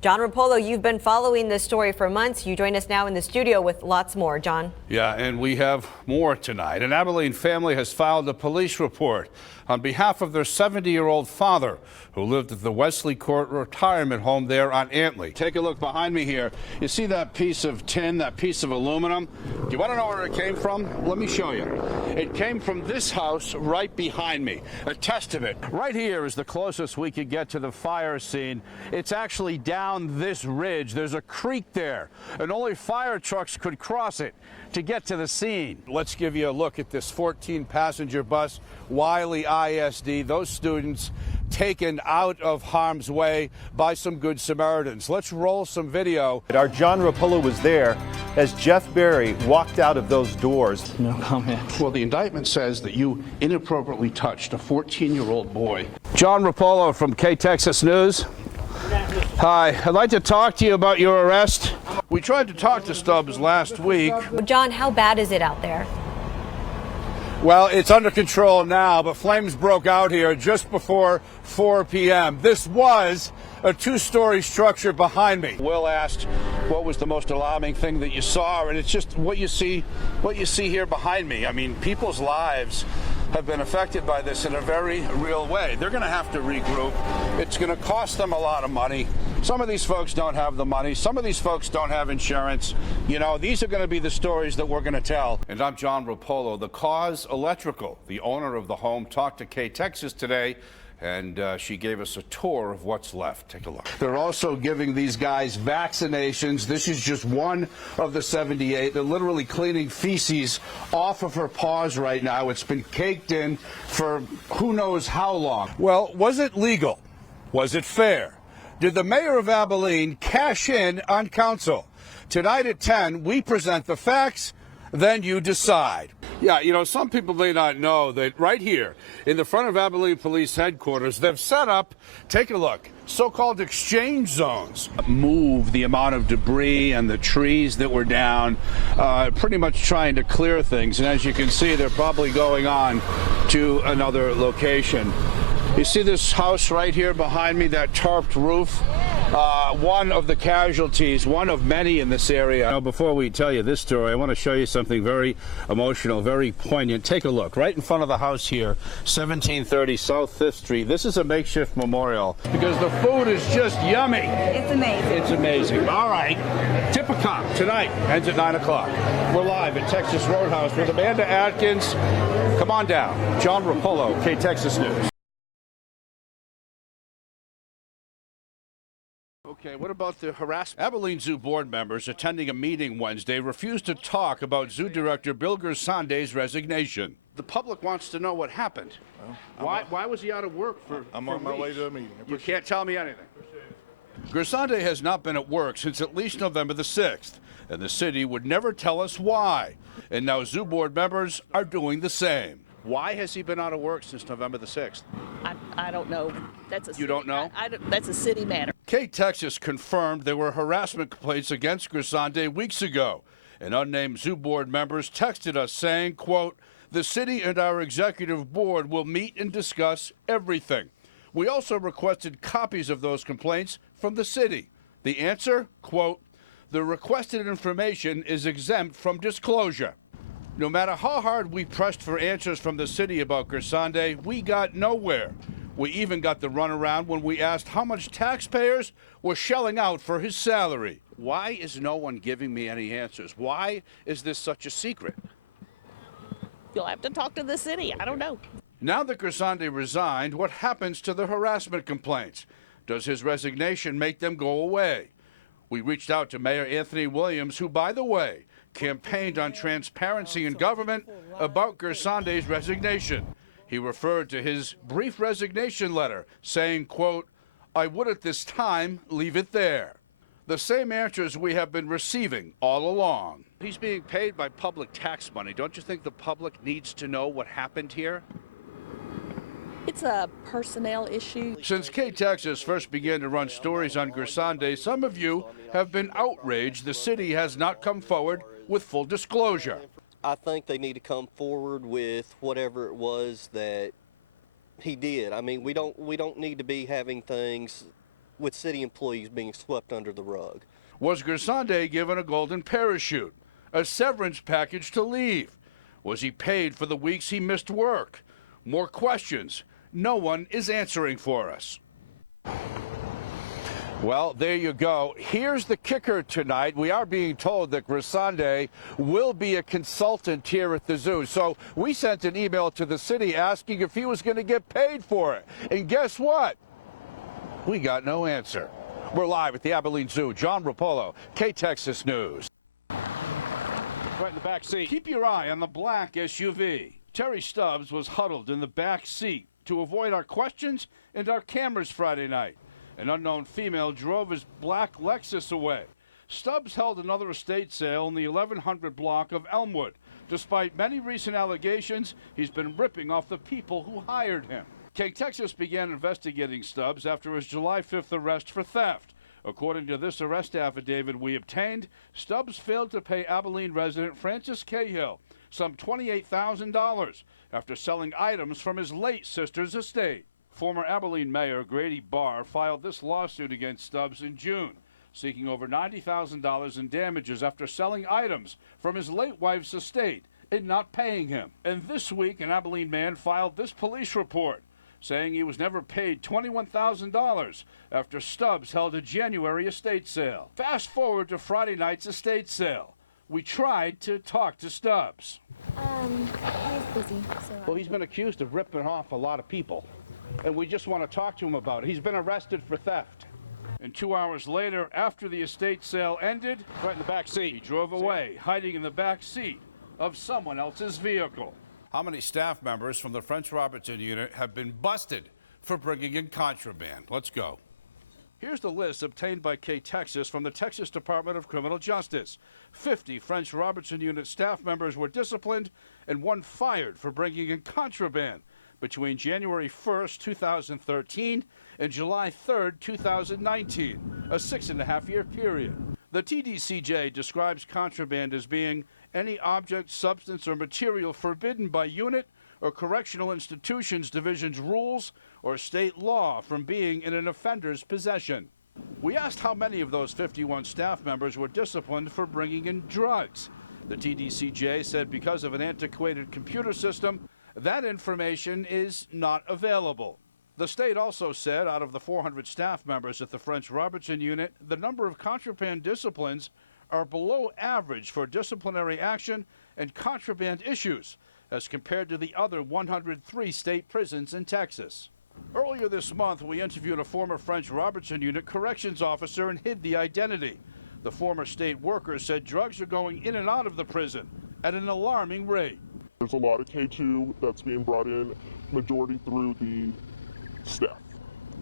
John Rupolo, you've been following this story for months. You join us now in the studio with lots more. John. Yeah, and we have more tonight. An Abilene family has filed a police report on behalf of their 70-year-old father, who lived at the Wesley Court retirement home there on Antley. Take a look behind me here. You see that piece of tin, that piece of aluminum? Do you want to know where it came from? Let me show you. It came from this house right behind me. A test of it. Right here is the closest we could get to the fire scene. It's actually down this ridge. There's a creek there, and only fire trucks could cross it to get to the scene. Let's give you a look at this 14-passenger bus, Wiley ISD. Those students taken out of harm's way by some good Samaritans. Let's roll some video. Our John Rupolo was there as Jeff Berry walked out of those doors. No comment. Well, the indictment says that you inappropriately touched a 14-year-old boy. John Rupolo from K-Texas News. Hi, I'd like to talk to you about your arrest. We tried to talk to Stubbs last week. John, how bad is it out there? Well, it's under control now, but flames broke out here just before 4 p.m. This was a two-story structure behind me. Will asked what was the most alarming thing that you saw, and it's just what you see here behind me. I mean, people's lives have been affected by this in a very real way. They're going to have to regroup. It's going to cost them a lot of money. Some of these folks don't have the money. Some of these folks don't have insurance. You know, these are going to be the stories that we're going to tell. And I'm John Rupolo. The cause electrical. The owner of the home talked to K-Texas today, and she gave us a tour of what's left. Take a look. They're also giving these guys vaccinations. This is just one of the 78. They're literally cleaning feces off of her paws right now. It's been caked in for who knows how long. Well, was it legal? Was it fair? Did the mayor of Abilene cash in on council? Tonight at 10, we present the facts, then you decide. Yeah, you know, some people may not know that right here in the front of Abilene Police Headquarters, they've set up, take a look, so-called exchange zones. Move the amount of debris and the trees that were down, pretty much trying to clear things. And as you can see, they're probably going on to another location. You see this house right here behind me, that tarped roof? One of the casualties, one of many in this area. Now, before we tell you this story, I want to show you something very emotional, very poignant. Take a look. Right in front of the house here, 1730 South 5th Street. This is a makeshift memorial because the food is just yummy. It's amazing. It's amazing. All right. Tip a Cop tonight ends at 9 o'clock. We're live at Texas Roadhouse with Amanda Atkins. Come on down. John Rupolo, K-Texas News. Okay, what about the harassment? Abilene Zoo board members attending a meeting Wednesday refused to talk about Zoo Director Bill Gersande's resignation. The public wants to know what happened. Well, why was he out of work for I'm on my way to a meeting. You can't tell me anything. Gersande has not been at work since at least November the 6th, and the city would never tell us why. And now Zoo board members are doing the same. Why has he been out of work since November the 6th? I don't know. You don't know? That's a city matter. K-Texas confirmed there were harassment complaints against Gersande weeks ago. And unnamed zoo board members texted us saying, quote, "The city and our executive board will meet and discuss everything." We also requested copies of those complaints from the city. The answer, quote, "The requested information is exempt from disclosure." No matter how hard we pressed for answers from the city about Gersande, we got nowhere. We even got the runaround when we asked how much taxpayers were shelling out for his salary. Why is no one giving me any answers? Why is this such a secret? You'll have to talk to the city. I don't know. Now that Gersande resigned, what happens to the harassment complaints? Does his resignation make them go away? We reached out to Mayor Anthony Williams, who, by the way, campaigned on transparency in government about Gersande's resignation. He referred to his brief resignation letter, saying, quote, "I would at this time leave it there." The same answers we have been receiving all along. He's being paid by public tax money. Don't you think the public needs to know what happened here? It's a personnel issue. Since K-Texas first began to run stories on Gersande, some of you have been outraged the city has not come forward with full disclosure. I think they need to come forward with whatever it was that he did. I mean, we don't need to be having things with city employees being swept under the rug. Was Gersande given a golden parachute, a severance package to leave? Was he paid for the weeks he missed work? More questions no one is answering for us. Well, there you go. Here's the kicker tonight. We are being told that Gersande will be a consultant here at the zoo. So we sent an email to the city asking if he was going to get paid for it. And guess what? We got no answer. We're live at the Abilene Zoo. John Rupolo, K-Texas News. Right in the back seat. Keep your eye on the black SUV. Terry Stubbs was huddled in the back seat to avoid our questions and our cameras Friday night. An unknown female drove his black Lexus away. Stubbs held another estate sale in the 1100 block of Elmwood. Despite many recent allegations, he's been ripping off the people who hired him. K-Texas began investigating Stubbs after his July 5th arrest for theft. According to this arrest affidavit we obtained, Stubbs failed to pay Abilene resident Francis Cahill some $28,000 after selling items from his late sister's estate. Former Abilene Mayor Grady Barr filed this lawsuit against Stubbs in June, seeking over $90,000 in damages after selling items from his late wife's estate and not paying him. And this week, an Abilene man filed this police report, saying he was never paid $21,000 after Stubbs held a January estate sale. Fast forward to Friday night's estate sale. We tried to talk to Stubbs. He's busy, so... Well, he's been accused of ripping off a lot of people, and we just want to talk to him about it. He's been arrested for theft. And 2 hours later, after the estate sale ended, right in the back seat, he drove away, hiding in the back seat of someone else's vehicle. How many staff members from the French Robertson unit have been busted for bringing in contraband? Let's go. Here's the list obtained by K-Texas from the Texas Department of Criminal Justice. 50 French Robertson unit staff members were disciplined and one fired for bringing in contraband between January 1st, 2013 and July 3rd, 2019, a 6.5-year period. The TDCJ describes contraband as being any object, substance, or material forbidden by unit or correctional institutions division's rules or state law from being in an offender's possession. We asked how many of those 51 staff members were disciplined for bringing in drugs. The TDCJ said because of an antiquated computer system, that information is not available. The state also said out of the 400 staff members at the French Robertson unit, the number of contraband disciplines are below average for disciplinary action and contraband issues as compared to the other 103 state prisons in Texas. Earlier this month, we interviewed a former French Robertson unit corrections officer and hid the identity. The former state worker said drugs are going in and out of the prison at an alarming rate. There's a lot of K2 that's being brought in, majority through the staff.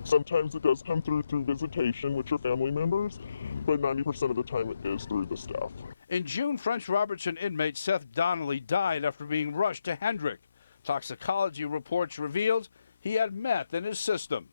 Sometimes it does come through visitation, which are family members, but 90% of the time it is through the staff. In June, French Robertson inmate Seth Donnelly died after being rushed to Hendrick. Toxicology reports revealed he had meth in his system.